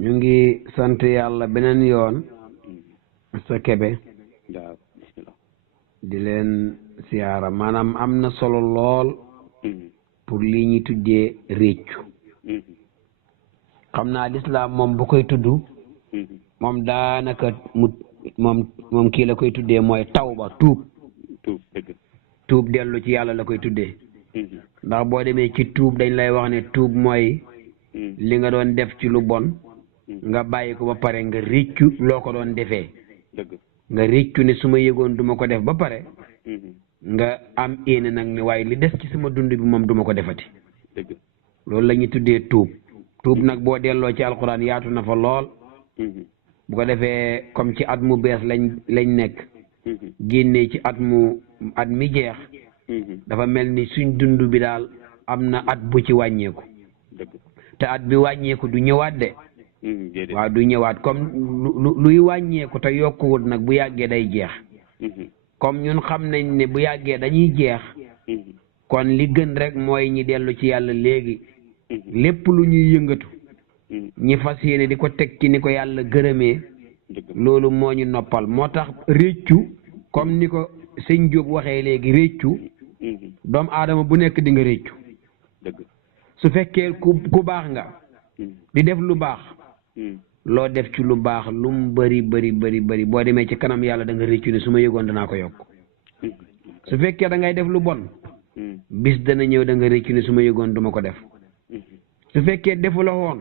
ñu ngi sant yàlla beneen yoon sa kebe di leen siyaara maanaam am na solo lool pour lii ñuy tuddee réccu xam naa lislaam moom bu koy tudd moom daanaka moom kii la koy tuddee mooy tawba tuub dellu ci yàlla la koy tuddee ndax boo demee ci tuub dañ lay wax ne tuub mooy li nga doon def ci lu bon nga bàyyi ko ba pare nga réccu loo ko doon defee nga réccu ne su ma yëgoon duma ko def ba pare nga am éene nag ne waaye li des ci sama dund bi moom duma ko defati loolu la ñuy tuddee tuub nag boo delloo ci alxuraan yaatu na fa lool bu ko defee comme ci at mu bees lañ nekk génnee ci at mi jeex dafa mel ni suñ dund bi daal am na at bu ci wàññeeku te at bi wàññeeku du ñëwaat de waaw du ñëwaat comme luy wàññeeku te yokkuwut nag bu yàggee day jeex comme ñun xam nañ ne bu yàggee dañuy jeex kon li gën rek mooy ñi dellu ci yàlla léegi lépp lu ñuy yëngatu ñi fas yéene di ko teg ci ni ko yàlla gërëmee loolu moo ñu noppal moo tax réccu comme ni ko sëñ Diop waxee léegi réccu doomu aadama bu nekk di nga réccu su fekkee ku baax nga di def lu baax loo def ci lu baax lu mu bëri boo demee ci kanam yàlla da nga réccu ne su ma yëgoon danaa ko yokk su fekkee da ngay def lu bon bis dana ñëw da nga réccu ne su ma yëgoon duma ko def su fekkee defu la woon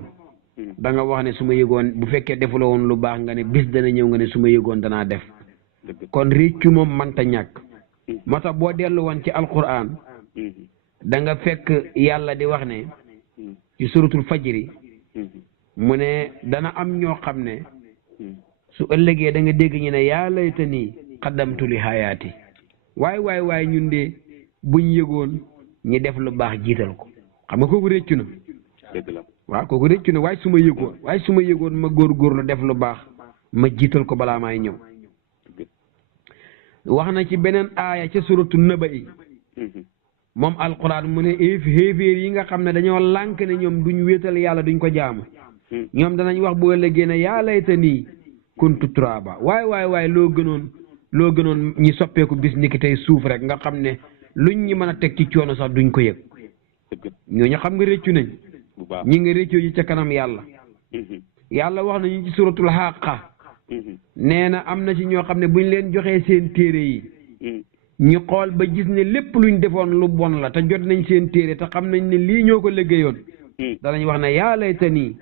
da nga wax ne su ma yëgoon bu fekkee defu la woon lu baax nga ne bis dana ñëw nga ne su ma yëgoon danaa def kon réccu moom mënta ñàkk moo tax boo dellu woon ci alquran da nga fekk yàlla di wax ne ci suratul fajri mu ne dana am ñoo xam ne su ëllëgee da nga dégg ñu ne yaa laytanii qaddamtu li hayaati waaye ñun de buñ yëgoon ñi def lu baax jiital ko xam nga kooku réccu na waaw kooku réccu na waaye su ma yëgoon ma góorgóorlu def lu baax ma jiital ko balaa maay ñëw wax na ci beneen aaya ca suratu naba yi moom alquran mu ne xéeféer yi nga xam ne dañoo lànk ne ñoom duñ wéetal yàlla duñ ko jaamu ñoom danañ wax bu ëllëgee ne yaa laytanii kuntu turaaba waaye loo gënoon ñi soppeeku bis ni ki tey suuf rek nga xam ne luñ ñi mën a teg ci coono sax duñ ko yëg ñooñu xam nga réccu nañ ñi nga réccoo yi ca kanam yàlla wax nañu ci suratul Haqqa nee na am na ci ñoo xam ne buñ leen joxee seen téere yi ñu xool ba gis ne lépp luñ defoon lu bon la te jot nañ seen téere te xam nañ ne lii ñoo ko liggéeyoon danañ wax ne yaa laytanii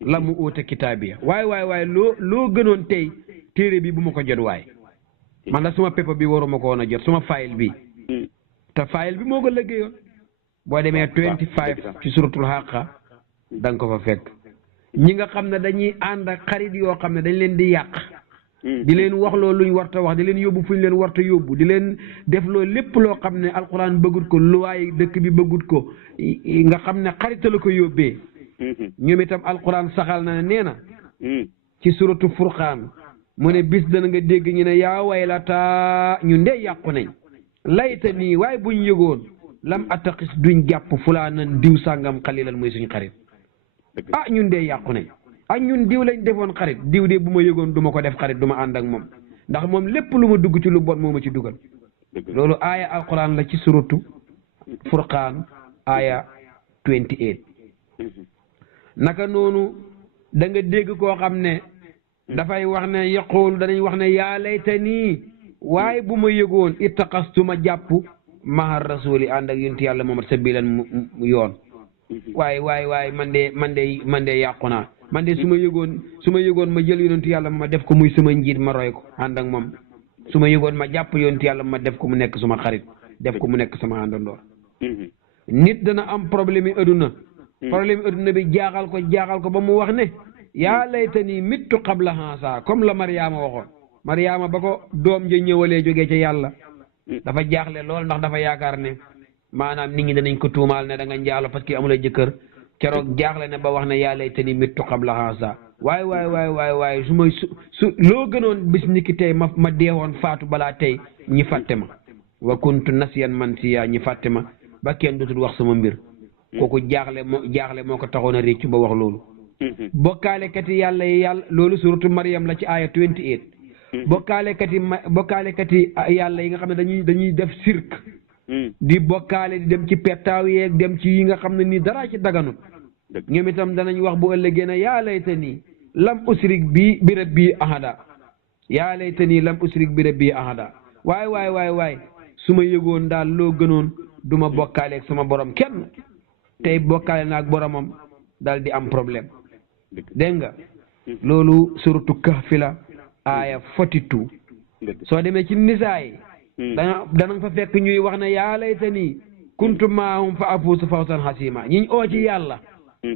lam uuta kitaabiya waaye loo gënoon tey téere bi bu ma ko jot waaye man la suma pépa bi waruma ko woon a jot suma fayil bi te fayil bi moo ko liggéeyoon boo demee 25 ci suratul Haqqa da nga ko fa fekk ñi nga xam ne dañuy ànd ak xarit yoo xam ne dañ leen di yàq di leen wax loo luñ warta wax di leen yóbbu fuñ leen warta yóbbu di leen def loo lépp loo xam ne alquran bëggut ko luwaay dëkk bi bëggut ko nga xam ne xarita la ko yóbbee ñoom itam alquran saxal na ne nee na ci suratu furqaan mu ne bis dana nga dégg ñu ne yaa waylata ñu ndey yàqu nañ layta nii waaye buñ yëgoon lam attaqis duñ jàpp fulaanan diw sàngam xalilan muy suñ xarit ñun de yàqu nañ ñun diw lañ defoon xarit diw de bu ma yëgoon du ma ko def xarit du ma ànd ak moom ndax moom lépp lu ma dugg ci lu bon moo ma ci dugal loolu aaya alquran la ci suratu furqaan aaya 28 naka noonu da nga dégg koo xam ne dafay wax ne yaqul danañ wax ne yaa laytanii waaye bu ma yëgoon ittaqastuma jàpp mahar rasuli ànd ak yonent yàlla Muhammad sabilan mu yoon waaye man de yàqu naa man de su ma yëgoon ma jël yonent yàlla ma def ko muy sama njiit ma roy ko ànd ak moom su ma yëgoon ma jàpp yonent yàlla ma def ko mu nekk suma xarit def ko mu nekk sama àndandoor nit dana am problème yi adduna bi jaaxal ko ba mu wax ne yaa laytanii mittu qabla haasa comme la Mariama waxoon Mariama ba ko doom ja ñëwalee jógee ca yàlla dafa jaaxle lool ndax dafa yaakaar ne maanaam nit ñi danañ ko tuumaal ne da nga njaalo parce que amula jëkkër keroog jaaxle ne ba wax ne yaa laytanii mittu qabla haasa waaye su loo gënoon bis ni ki tey ma deewoon faatu balaa tey ñi fàtte ma wa kuntu nasiyan mansiya ñi fàtte ma ba kenn dootul wax sama mbir kooku jaaxle moo ko taxoon a réccu ba wax loolu bokkaalekati yàlla yi yàlla loolu suratu Maryam la ci aaya 28 bokkaalekati yàlla yi nga xam ne dañuy def sirk di bokkaale di dem ci pettaaw yeeg dem ci yi nga xam ne nii dara ci daganut ñoom itam danañ wax bu ëllëgee ne yaa laytanii lam usrik bi rabbi ahada yaa laytanii lam usrik bi rabbi ahada waay su ma yëgoon daal loo gënoon du ma bokkaale ak sama borom kenn tey bokkaale naag boromam daal di am problème dégg nga loolu suratu Kahf la aaya 42 soo demee ci nisaa yi dana fa fekk ñuy wax ne yaa laytanii kuntu maahum fa afuuzu fawzan hasiima ñiñ oo ci yàlla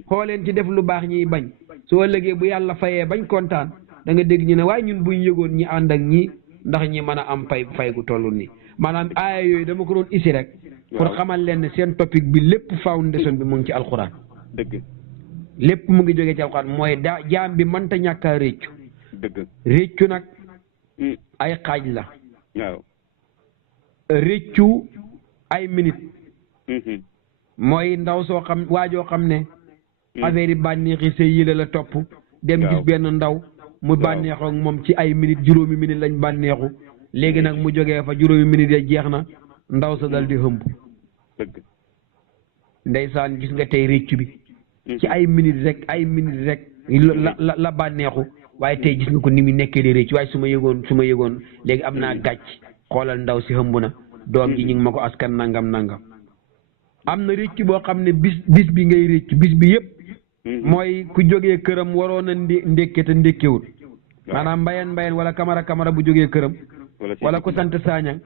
xooleen ci def lu baax ñiy bañ soo ëllëgee bu yàlla fayee bañ kontaan da nga dégg ñu ne waaye ñun buñ yëgoon ñi ànd ak ñi ndax ñi mën a am fay gu toll nii maanaam aaya yooyu dama ko doon isi rek pour xamal leen ne seen topic bi lépp foundation bi mu ngi ci alxuraan dëgg lépp mu ngi jógee ci alxuraan mooy jaam bi mënta ñàkk a réccu dëgg réccu nag ay xaaj la waaw réccu ay minute mooy ndaw soo xam waajoo xam ne affaire yi bànneexi say yële la topp dem gis benn ndaw mu bànneexoo ak moom ci ay minute juróomi minute lañ bànneexu léegi nag mu jógee fa juróomi minute ya jeex na ndaw sa dal di hëmb ndeysaan gis nga tey réccu bi ci ay minute rek la bànneexu waaye tey gis nga ko ni mu nekkee di réccu waaye su ma yëgoon léegi am naa gàcc xoolal ndaw si hëmb na doom ji ñu ngi ma ko askan nangam am na réccu boo xam ne bis bi ngay réccu bis bi yëpp mooy ku jógee këram waroon a ndékke te ndékkewul maanaam mbayeen wala kamara bu jógee këram wala ku sant saañang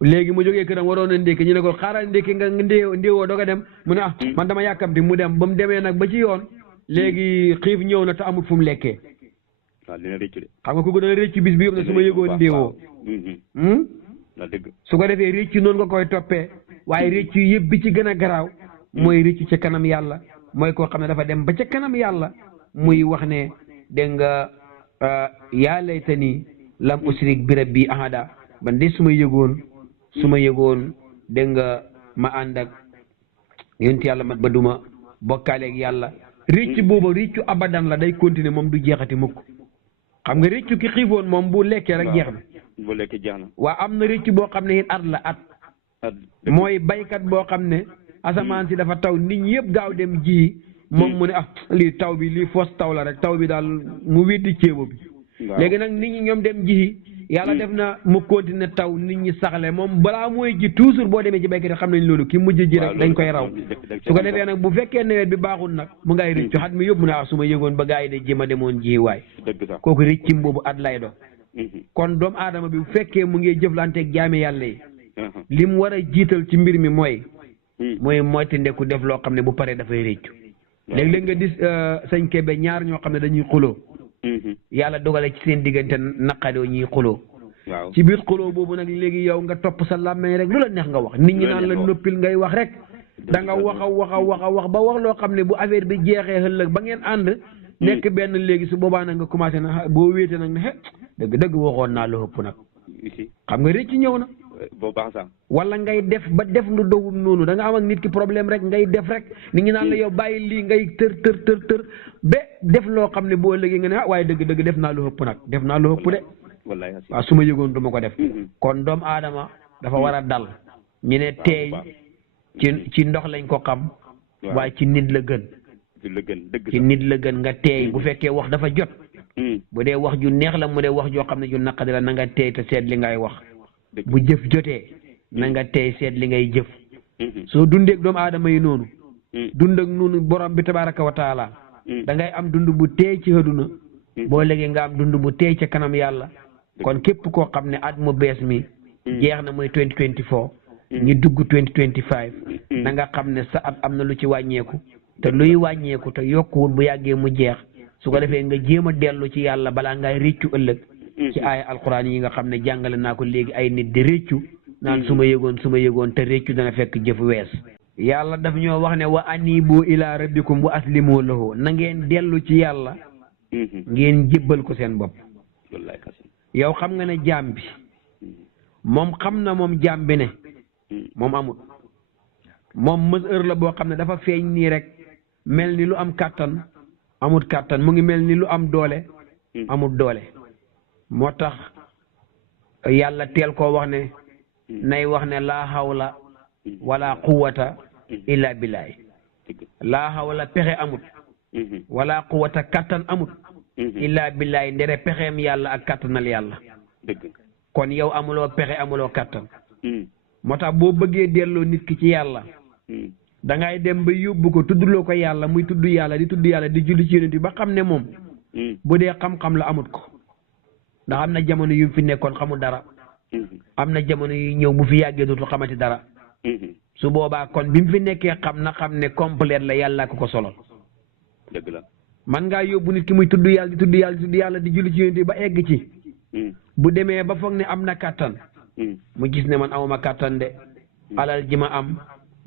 léegi mu jógee këram waroon a ndékke ñu ne ko xaaral ndékke nga ndéewoo doog a dem mu ne man dama yàkkamti mu dem ba mu demee nag ba ci yoon léegi xiif ñëw na te amul fu mu lekkee xam nga ku ko dana réccu bis bi yëpp ne su ma yëgoon ndéewoo su ko defee réccu noonu nga koy toppee waaye réccu yëpp bi ci gën a garaaw mooy réccu ca kanam yàlla mooy koo xam ne dafa dem ba ca kanam yàlla muy wax ne dégg nga yaa laytanii lam usrik bi rabbi ahada ban de su ma yëgoon dégg nga ma ànd ak yonent yàlla mat ba duma bokkaaleeg yàlla réccu boobu réccu abadan la day continuer moom du jeexati mukk xam nga réccu ki xiifoon moom bu lekkee rek jeex na waa am na réccu boo xam ne it at mooy baykat boo xam ne asamaan si dafa taw nit ñi yëpp gaaw dem ji moom mu ne lii taw bi lii fos taw la rek taw bi daal mu witti ceebo bi léegi nag nit ñi ñoom dem ji yàlla def na mu continuer taw nit ñi saxle moom balaa mooy ji toujours boo demee ci baykat yi xam nañ loolu ki mujj ji rek dañ koy raw su ko defee nag bu fekkee nawet bi baaxul nag mu ngay rëccu xat mi yóbbu na su ma yëgoon ba gaa yi de ji ma demoon ji waay kooku rëccim boobu at lay doon kon doomu aadama bi bu fekkee mu ngi jëflanteeg jaami yàlla yi li mu war a jiital ci mbir mi mooy moytu ndeku def loo xam ne bu paree dafay réccu léeg-léeg nga gis sëñ Kébé ñaar ñoo xam ne dañuy xuloo yàlla dogale ci seen diggante naqadoo ñuy xuloo ci biir xuloo boobu nag léegi yow nga topp sa làmmeñ rek lu la neex nga wax nit ñi naan la noppil ngay wax rek da nga wax a wax ba wax loo xam ne bu affaire bi jeexee ëllëg ba ngeen ànd nekk benn léegi su boobaa nag nga commencé na boo wéete nag ne dëgg waxoon naa lu ëpp nag xam nga réccu ñëw na wala ngay def ba def lu dowul noonu da nga am ak nit ki problème rek ngay def rek nit ñi naan la yow bàyyi lii ngay tër ba def loo xam ne boo léegi nga ne waaye dëgg def naa lu ëpp nag def naa lu ëpp de waaw su ma yëgoon du ma ko def kon doomu aadama dafa war a dal ñu ne teey ci ndox lañ ko xam waaye ci nit la gën ci nit la gën nga teey bu fekkee wax dafa jot bu dee wax ju neex la mu dee wax joo xam ne ju naqadi la na nga teey te seet li ngay wax bu jëf jotee na nga teey seet li ngay jëf soo dundeeg doomu aadama yi noonu dund ak noonu borom bi tabaraka wa taala da ngay am dund bu teey ci àdduna boo léegi nga am dund bu teey ca kanam yàlla kon képp koo xam ne at mu bees mi jeex na muy 2024 ñi dugg 2025 na nga xam ne sa at am na lu ci wàññeeku te luy wàññeeku te yokkuwul bu yàggee mu jeex su ko defee nga jéem a dellu ci yàlla balaa ngay réccu ëllëg ci aaya alquran yi nga xam ne jàngale naa ko léegi ay nit di réccu naan su ma yëgoon te réccu dana fekk jëf wees yàlla daf ñoo wax ne wa anibu ila rabbikum wa aslimu lahu na ngeen dellu ci yàlla ngeen jébbal ko seen bopp yow xam nga ne jaam bi moom xam na moom jaam bi ne moom amul moom mesure la boo xam ne dafa feeñ nii rek mel ni lu am kàttan amut kàttan mu ngi mel ni lu am doole amut doole moo tax yàlla teel koo wax ne nay wax ne laa hawla wala quwwata illa billahi laa hawla pexe amut wala quwwata kàttan amut illa billahi ndere pexeem yàlla ak kàttanal yàlla kon yow amuloo pexe amuloo kàttan moo tax boo bëggee delloo nit ki ci yàlla dangay dem ba yóbbu ko tuddloo ko yàlla muy tudd yàlla di julli ci yonent bi ba xam ne moom bu dee xam-xam la amut ko ndax am na jamono yu fi nekkoon xamul dara am na jamono yu ñëw bu fi yàggee dootul xamati dara su boobaa kon bi mu fi nekkee xam na xam ne complète la yàlla ko solo dëgg la man ngaa yóbbu nit ki muy tudd yàlla di julli ci yonent bi ba egg ci bu demee ba foog ne am na kàttan mu gis ne man amuma kàttan de alal ji ma am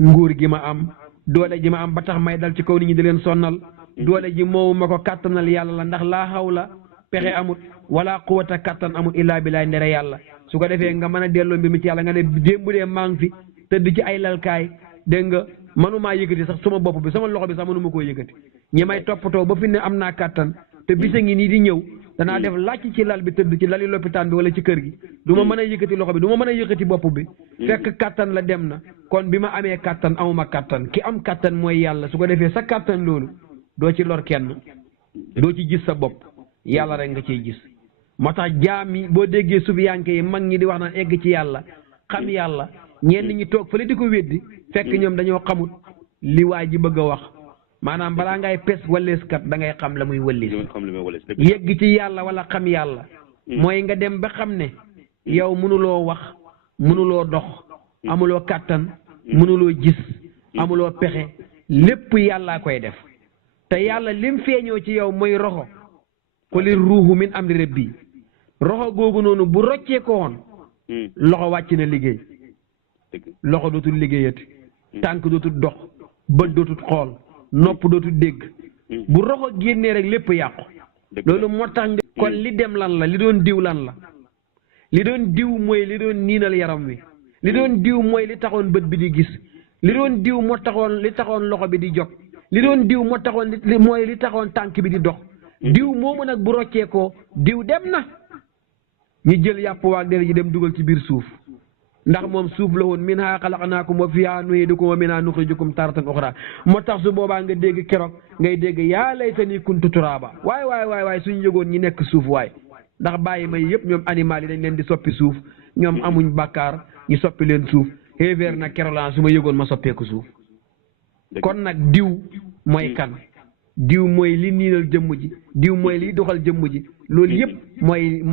nguur gi ma am doole ji ma am ba tax may dal ci kaw nit ñi di leen sonnal doole ji moomu ma ko kàttanal yàlla la ndax laa hawla pexe amut wala quwwata kàttan amut illaa billaay ndere yàlla su ko defee nga mën a delloo mbir mi ci yàlla nga ne démb dee maa ngi fi tëdd ci ay lalkaay dégg nga mënumaa yëkkati sax sama bopp bi sama loxo bi sax mënuma koo yëkkati ñi may toppatoo ba fi ne am naa kàttan te bisa ngi nii di ñëw danaa def làcc ci lal bi tëdd ci lali lopitaan bi wala ci kër gi du ma mën a yëkkati loxo bi du ma mën a yëkkati bopp bi fekk kàttan la dem na kon bi ma amee kàttan amuma kàttan ki am kàttan mooy yàlla su ko defee sa kàttan loolu doo ci lor kenn doo ci gis sa bopp yàlla rek nga ciy gis moo tax jaam yi boo déggee sufiyanke yi mag ñi di wax naan egg ci yàlla xam yàlla ñenn ñi toog fële di ko weddi fekk ñoom dañoo xamut li waa ji bëgg a wax maanaam balaa ngay pes wëlleeskat da ngay xam la muy wëllees yegg ci yàlla wala xam yàlla mooy nga dem ba xam ne yow mënuloo wax mënuloo dox amuloo kàttan mënuloo gis amuloo pexe lépp yàllaa koy def te yàlla lim feeñoo ci yow mooy roxo quli ruuhu min amri rabbi roxo googu noonu bu roccee ko woon loxo wàcc na liggéey loxo dootul liggéeyati tànk dootul dox bët dootul xool nopp dootul dégg bu roxo génnee rek lépp yàqu loolu moo tax nga kon li dem lan la li doon diw lan la li doon diw mooy li doon niinal yaram wi li doon diw mooy li taxoon bët bi di gis li doon diw moo taxoon li taxoon loxo bi di jog li doon diw moo taxoon mooy li taxoon tànk bi di dox diw moomu nag bu roccee ko diw dem na ñu jël yàpp waag der ji dem dugal ci biir suuf ndax moom suuf la woon minhaa xalaqnaakum wa fiihaa nu'iidukum wa minhaa nuxrijukum taaratan uxraa moo tax su boobaa nga dégg keroog ngay dégg yaa laytanii kuntu turaaba waay suñu yëgoon ñi nekk suuf waay ndax bàyyi may yëpp ñoom animal yi dañ leen di soppi suuf ñoom amuñ bàkkaar ñu soppi leen suuf xéeféer nag keroog su ma yëgoon ma soppeeku suuf kon nag diw mooy kan diw mooy li niinal jëmm ji diw mooy liy doxal jëmm ji loolu yëpp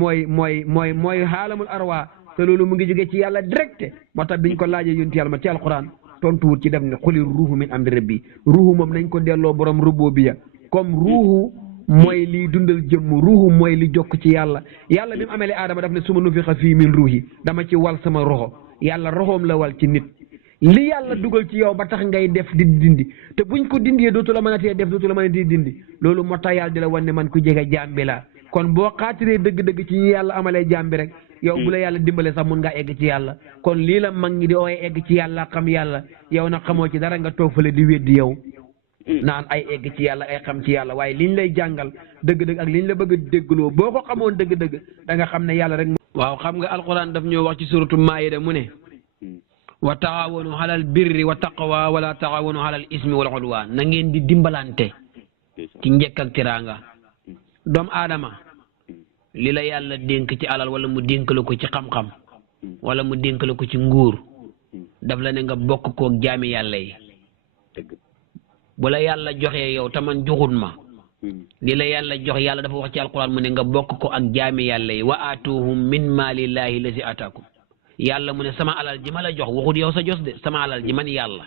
mooy xaalamul arwaa te loolu mu ngi jógee ci yàlla directe moo tax biñ ko laajee yonent yàlla ma ci alquran tontuwut ci def ne xuli ruuhu min amri rabbi ruuhu moom nañ ko delloo borom rububiyya comme ruuhu mooy liy dundal jëmm ruuhu mooy li jokk ci yàlla yàlla bi mu amelee aadama daf ne suma nufixa fii min ruuhi dama ci wal sama roxo yàlla roxoom la wal ci nit li yàlla dugal ci yow ba tax ngay def di dindi te buñ ko dindee dootu la mën a tee def dootu la mën a tee dindi loolu moo tax yàlla di la wan ne man ku jege jaam bi laa kon boo xaatiree dëgg-dëgg ci ñi yàlla amalee jaam bi rek yow bu la yàlla dimbale sax mun ngaa egg ci yàlla kon lii la mag ñi di ooyee egg ci yàlla xam yàlla yow nag xamoo ci dara nga toog fële di weddi yow naan ay egg ci yàlla ay xam ci yàlla waaye liñ lay jàngal dëgg-dëgg ak liñ la bëgg a déggloo boo ko xamoon dëgg-dëgg da nga xam ne yàlla rek. waaw xam nga alquran daf ñoo wax ci suratu maayida mu ne wa taawanu alal birri wa taqwa wala taawanu alal ismi wal udwan na ngeen di dimbalante ci njëkk ak tiraanga doomu aadama li la yàlla dénk ci alal wala mu dénk la ko ci xam-xam wala mu dénk la ko ci nguur daf la ne nga bokk koog jaami yàlla yi bu la yàlla joxee yow taman joxut ma li la yàlla jox yàlla dafa wax ci alquran mu ne nga bokk ko ak jaami yàlla yi wa aatuhum min maalillahi lazi ataakum yàlla mu ne sama alal ji ma la jox waxut yow sa jos de sama alal ji man yàlla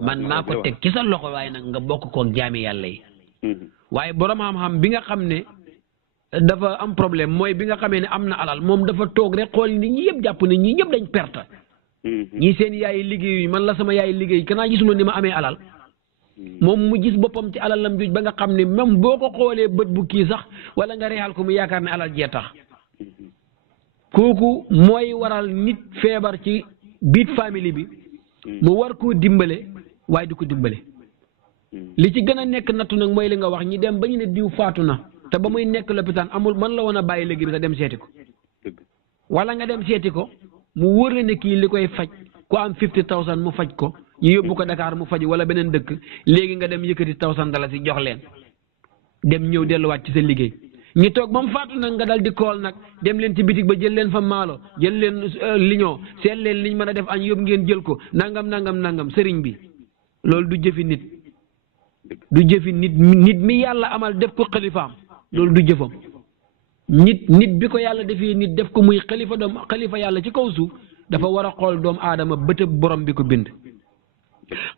man maa ko teg ci sa loxo waaye nag nga bokk koog jaami yàlla yi waaye borom xam-xam bi nga xam ne dafa am problème mooy bi nga xamee ne am na alal moom dafa toog rek xool nit ñi yëpp jàpp ne ñii ñëpp dañ perte ñii seen yaay liggéey man la sama yaay liggéey kanaa gisuloo ni ma amee alal moom mu gis boppam ci alal lam juj ba nga xam ne même boo ko xoolee bët bu kii sax wala nga reexal ko mu yaakaar ne alal jee tax kooku mooy waral nit feebar ci biir famille bi mu war koo dimbale waaye du ko dimbale li ci gën a nekk nattu nag mooy li nga wax ñi dem ba ñu ne diw faatu na te ba muy nekk lopitaan amul man la woon a bàyyi léegi bi te dem seeti ko wala nga dem seeti ko mu wóor la ne kii li koy faj ku am 50,000 mu faj ko ñu yóbbu ko Dakar mu faj wala beneen dëkk léegi nga dem yëkkati $1,000 jox leen dem ñëw delluwaat ci sa liggéey ñu toog ba mu faatu nag nga dal di kool nag dem leen ci bitig ba jël leen fa maalo jël leen liñoo seet leen liñ mën a def añ yóbbu ngeen jël ko nangam sëriñ bi loolu du jëfi nit du jëfi nit mi yàlla amal def ko xalifaam loolu du jëfam nit bi ko yàlla defee nit def ko muy xalifa yàlla ci kaw suuf dafa war a xool doomu aadama bëtëb borom bi ko bind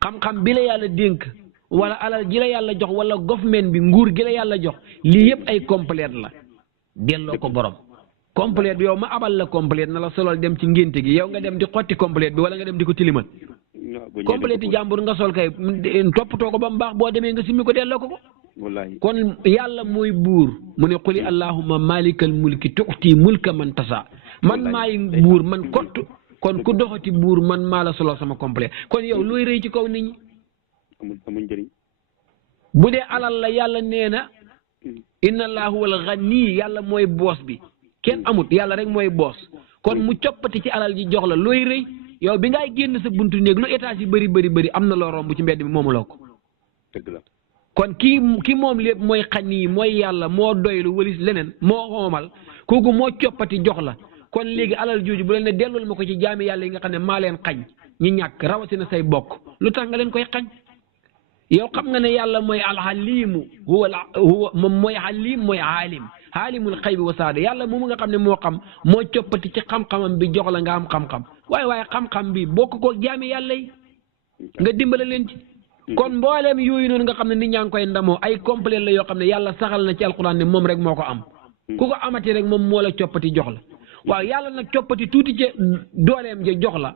xam-xam bi la yàlla dénk wala alal ji la yàlla jox wala government bi nguur gi la yàlla jox lii yëpp ay complète la delloo ko borom complète yow ma abal la complète na la solal dem ci ngénte gi yow nga dem di xotti complète bi wala nga dem di ko tilimal complète jàmbur nga sol kay toppatoo ko ba mu baax boo demee nga simmi ko delloo ko kon yàlla mooy buur mu ne quli allahumma malikal mulki tuuti mulka man tasa man maay buur man kott kon ku doxati buur man maa la solal sama complet kon yow looy rëy ci kaw nit ñi amuñ njëriñ bu dee alal la yàlla nee na inna allahu wal ghani yàlla mooy boos bi kenn amut yàlla rek mooy boos kon mu coppati ci alal ji jox la looy rëy yow bi ngay génn sa buntu néeg lu étage yi bëri am na loo romb ci mbedd mi moomuloo ko dëgg la kon kii moom lépp mooy xani mooy yàlla moo doylu walis leneen moo xoomal kooku moo coppati jox la kon léegi alal jooju bu leen ne dellul ma ko ci jaami yàlla yi nga xam ne maa leen xañ ñi ñàkk rawatina say bokk lu tax nga leen koy xañ yow xam nga ne yàlla mooy alxalimu huwa moom mooy xalim mooy aalim xaalimul xaybi wa saada yàlla moomu nga xam ne moo xam moo coppati ci xam-xamam bi jox la nga am xam-xam waaye xam-xam bi bokk ko jaami yàlla yi nga dimbale leen ci kon mbooleem yooyu noonu nga xam ne nit ñaa ngi koy ndamoo ay complet la yoo xam ne yàlla saxal na ci alquran ne moom rek moo ko am ku ko amati rek moom moo la coppati jox la waaw yàlla nag coppati tuuti ci dooleem ja jox la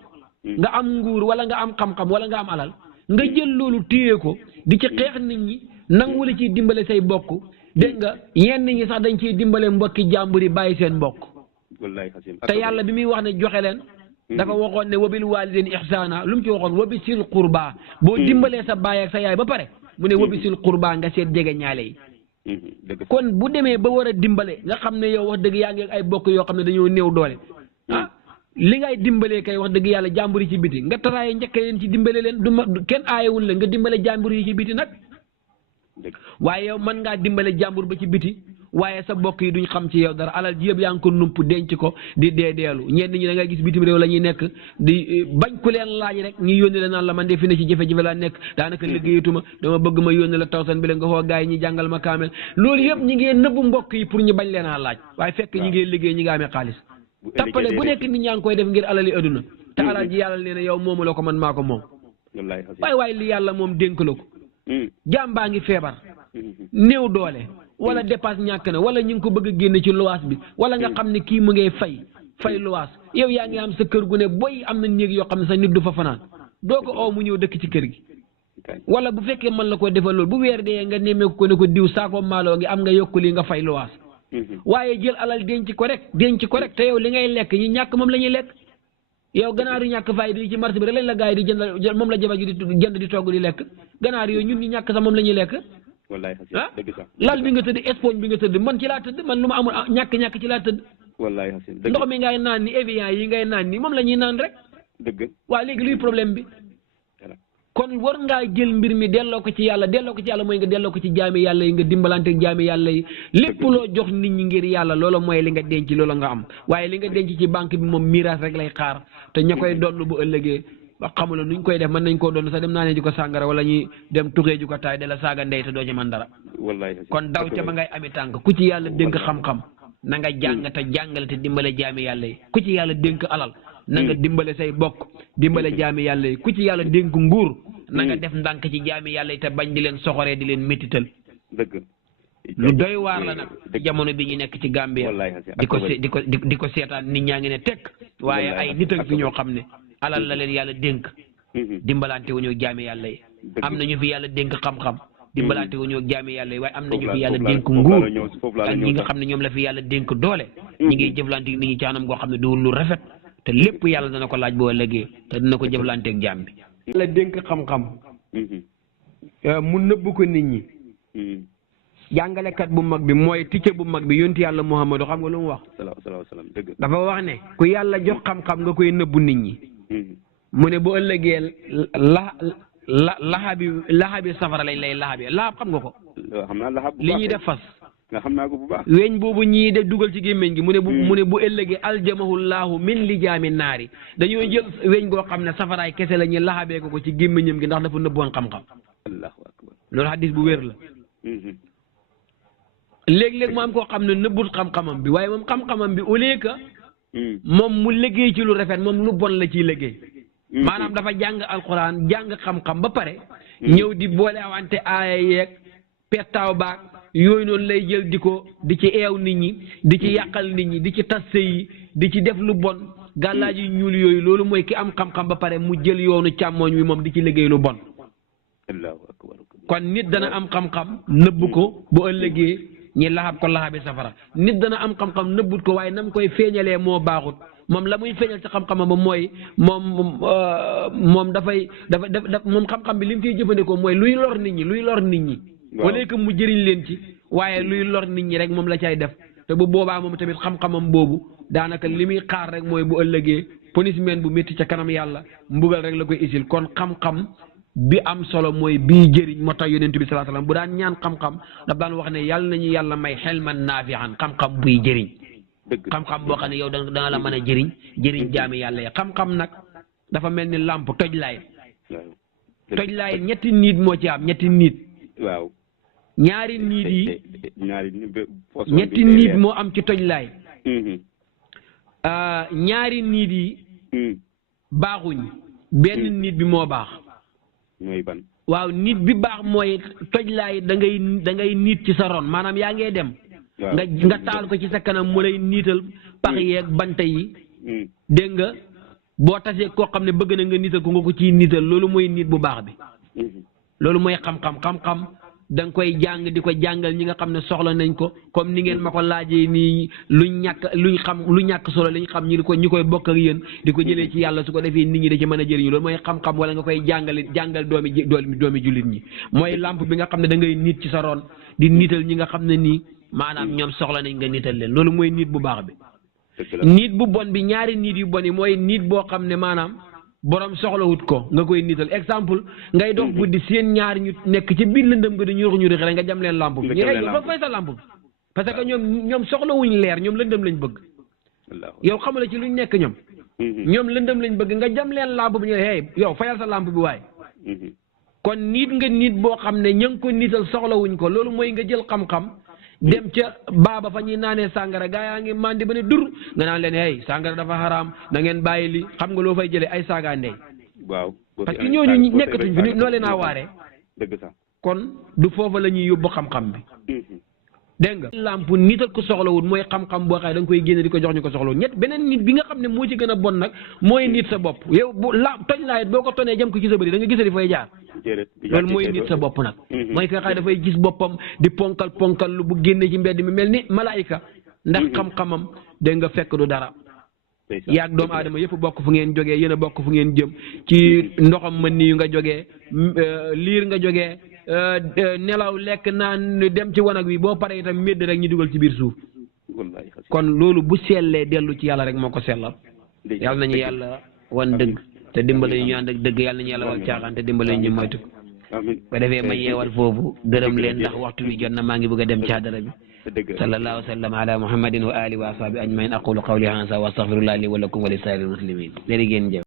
nga am nguur wala nga am xam-xam wala nga am alal nga jël loolu téye ko di ci xeex nit ñi nangu la ciy dimbale say bokk dégg nga yenn ñi sax dañ ciy dimbale mbokki jàmbur yi bàyyi seen mbokk te yàlla bi muy wax ne joxe leen dafa waxoon ne wabil waalidayni ihsaana lu mu ci waxoon wabi sil qurba boo dimbalee sa baay ak sa yaay ba pare mu ne wabi sil qurba nga seet jege ñaale yi kon bu demee ba war a dimbale nga xam ne yow wax dëgg yaa ngi ay bokk yoo xam ne dañoo néew doole li ngay dimbalee kay wax dëgg yàlla jàmbur yi ci biti nga taraaye njëkk leen ci dimbale leen kenn aayewul la nga dimbale jàmbur yi ci biti nag waaye yow mën ngaa dimbale jàmbur ba ci biti waaye sa bokk yi duñ xam ci yow dara alal ji yëpp yaa ngi ko nump denc ko di deedeelu ñenn ñi da ngay gis bitim réew la ñuy nekk di bañ ku leen laaj rek ñu yónni la naan la man de fi ne ci jafe-jafe laa nekk daanaka liggéeyatuma dama bëgg ma yónni la tawsan bi la nga xoo gars yi ñi jàngal ma kaamel loolu yëpp ñi ngee nëbbu mbokk yi pour ñu bañ leen a laaj waaye fekk ñi ngee liggéey ñi nga amee xaalis tappale bu nekk nit ñaa ngi koy def ngir alali adduna te alal ji yàlla nee na yow moomu la ko man maa ko moom waaye li yàlla moom dénk la ko jaam baa ngi feebar néew doole wala dépasse ñàkk na wala ñu ngi ko bëgg a génne ci luwaas bi wala nga xam ne kii mu ngay fay luwaas yow yaa ngi am sa kër gu ne boy am na néeg yoo xam ne sax nit du fa fanaan doo ko oo mu ñëw dëkk ci kër gi wala bu fekkee mën la ko defal loolu bu weer dee nga nemmeeku ko ne ko diw saako maaloo ngi am nga yokku lii nga fay luwaas waaye jël alal denc ko rek te yow li ngay lekk ñi ñàkk moom la ñuy lekk yow ganaar yu ñàkk fay di ci marché bi rek lañ la gars yi di jënd moom la jabar ji di jënd di togg di lekk ganaar yooyu ñun ñi ñàkk sax moom la ñuy lekk lal bi nga tëdd espogne bi nga tëdd man ci laa tëdd man lu ma amul ñàkk ci laa tëdd ndox mi ngay naan ni Evian yi ngay naan ni moom la ñuy naan rek waaye léegi luy problème bi kon war ngaa jël mbir mi delloo ko ci yàlla mooy nga delloo ko ci jaami yàlla yi nga dimbalante ak jaami yàlla yi lépp loo jox nit ñi ngir yàlla loola mooy li nga denc loola nga am waaye li nga denc ci banque bi moom miraas rek lay xaar te ña koy donn bu ëllëgee ba xamula nuñ koy def mën nañ koo doon sax dem naa ne ji ko sàngara wala ñuy dem tuxee ju ko taay de la saaga ndey te doo ci man dara kon daw ca ba ngay ami tànk ku ci yàlla dénk xam-xam na nga jàng te jàngale te dimbale jaami yàlla yi ku ci yàlla dénk alal na nga dimbale say bokk dimbale jaami yàlla yi ku ci yàlla dénk nguur na nga def ndànk ci jaami yàlla yi te bañ di leen soxoree di leen métital lu doy waar la nag jamono bi ñu nekk ci Gambia di ko seetaan nit ñaa ngi ne tekk waaye ay nit ak fi ñoo xam ne alal la leen yàlla dénk dimbalante wu ñu jaami yàlla yi am na ñu fi yàlla dénk xam-xam dimbalante wu ñu jaami yàlla yi waaye am na ñu fi yàlla dénk nguur ak ñi nga xam ne ñoom la fi yàlla dénk doole ñi ngi jëflante nit ñi ci anam goo xam ne du lu rafet te lépp yàlla dana ko laaj boo ëllëgee te dina ko jëflanteeg jaam bi yàlla dénk xam-xam mu nëbb ko nit ñi jàngalekat bu mag bi mooy ticca bu mag bi yonti yàlla Muhammadu xam nga lu mu wax salaam dëgg dafa wax ne ku yàlla jox xam-xam nga koy nëbbu nit ñi mu ne bu ëllëgee laxabi safara lañ lay laxabi laxab xam nga ko xam naa laxab li ñuy def fas nga xam naa ko bu baax weñ boobu ñii de dugal ci gémmiñ gi mu ne bu ëllëgee aljamahullaahu min lijaami naari dañoo jël weñ goo xam ne safaraay kese la ñuy laxabee ko ci gémmiñam gi ndax dafa nëbboon xam-xam allahu akbar loolu hadis bu wér la léeg-léeg mu am koo xam ne nëbbut xam-xamam bi waaye moom xam-xamam bi au lieu que moom mu liggéey ci lu rafet moom lu bon la ciy liggéey maanaam dafa jàng alquran jàng xam-xam ba pare ñëw di boole awante aaya yeeg pettaaw baag yooyu noonu lay jël di ci eew nit ñi di ci yàqal nit ñi di ci tas yi di ci def lu bon gàllaaj yu ñuul yooyu loolu mooy ki am xam-xam ba pare mu jël yoonu càmmooñ wi moom di ci liggéey lu bon kon nit dana am xam-xam nëbb ko bu ëllëgee ñi laxab ko laxabi safara nit dana am xam-xam nëbbut ko waaye nam koy feeñalee moo baaxut moom la muy feeñal ci xam-xamam ba mooy moom dafay moom xam-xam bi li mu fiy jëfandikoo mooy luy lor nit ñi wala que mu jëriñ leen ci waaye luy lor nit ñi rek moom la cay def te bu boobaa moom tamit xam-xamam boobu daanaka li muy xaar rek mooy bu ëllëgee punishment bu métti ca kanam yàlla mbugal rek la koy isil kon xam-xam bi am solo mooy bii jëriñ moo tax yonent bi sallallahu alayhi wasallam bu daan ñaan xam-xam daf daan wax ne yàlla nañu yàlla may xelman naafi'an xam-xam buy jëriñ xam-xam boo xam ne yow danga la mën a jëriñ jaami yàlla yi xam-xam nag dafa mel ni làmp toj laay ñetti niit moo ci am ñetti niit waaw ñaari niit yi ñetti niit moo am ci toj laay ñaari niit yi baaxuñ benn niit bi moo baax mooy ban waaw nit bi baax mooy toj laay da ngay niit ci sa ron maanaam yaa ngee dem nga taal ko ci sa kanam mu lay niital pax yeeg banta yi dégg nga boo tasee koo xam ne bëgg na nga niital ko nga ko ciy niital loolu mooy nit bu baax bi loolu mooy xam-xam da nga koy jàng di ko jàngal ñi nga xam ne soxla nañ ko comme ni ngeen ma ko laajee nii lu ñàkk solo lañ xam ñi koy bokk ak yéen di ko jëlee ci yàlla su ko defee nit ñi da ci mën a jëriñu loolu mooy xam-xam wala nga koy jàngal doomi jullit ñi mooy lamp bi nga xam ne da ngay niit ci sa ron di niital ñi nga xam ne nii maanaam ñoom soxla nañ nga niital leen loolu mooy niit bu baax bi niit bu bon bi ñaari niit yu bon yi mooy niit boo xam ne maanaam borom soxlawut ko nga koy niital exemple ngay dox guddi seen ñaar ñu nekk ci biir lëndëm nga di ñu rek nga jam leen lampe bi ñu rey ba fay sa lampe bi parce que ñoom soxlawuñ leer ñoom lëndëm lañ bëgg yow xamula ci luñ nekk ñoom lëndëm lañ bëgg nga jam leen lampe bi ñu hey yow fayal sa lampe bi waaye kon niit nga niit boo xam ne ña ngi ko niital soxlawuñ ko loolu mooy nga jël xam-xam dem ca baaba fa ñuy naanee sàngara gaa yaa ngi mandi ba ne dur nga naan leen hey sàngara dafa xaraam na ngeen bàyyi li xam nga loo fay jëlee ay saaga ndey waaw parce que ñooñu nekkatuñ fi noo leen a waaree dëgg sax kon du foofa la ñuy yóbbu xam-xam bi dégg nga lamp nital ko soxlawut mooy xam-xam boo xëy da nga koy génne di ko jox ñu ko soxlawut ñett beneen nit bi nga xam ne moo ci gën a bon nag mooy nit sa bopp yow bu toj laayit boo ko tonee jëm ko ci sa bëri da nga gisali fay jaar loolu mooy nit sa bopp nag mooy ka xay dafay gis boppam di ponkal lu bu génne ci mbedd mi mel ni malaayika ndax xam-xamam dégg nga fekk du dara yaag doomu aadama yëpp bokk fu ngeen jógee yéen a bokk fu ngeen jëm ci ndoxam mën nii yu nga jógee liir nga jógee nelaw lekk naan dem ci wanag wi boo paree itam médd rek ñu dugal ci biir suuf kon loolu bu sellee dellu ci yàlla rek moo ko sellal yàlla nañu yàlla wan dëgg te dimbale ñu ànd ak dëgg yàlla nañu yàlla wan caaxaan te dimbale ñu moytu ko defee ma yeewal foofu gërëm leen ndax waxtu wi jot na maa ngi bëgg a dem ci hadara bi sallallahu sallam ala muhammadin wa alihi wa ashabi ajmain aqulu qawli hadha wa astaghfirullah li wa lakum wa li sairil muslimin léegi ngeen jëf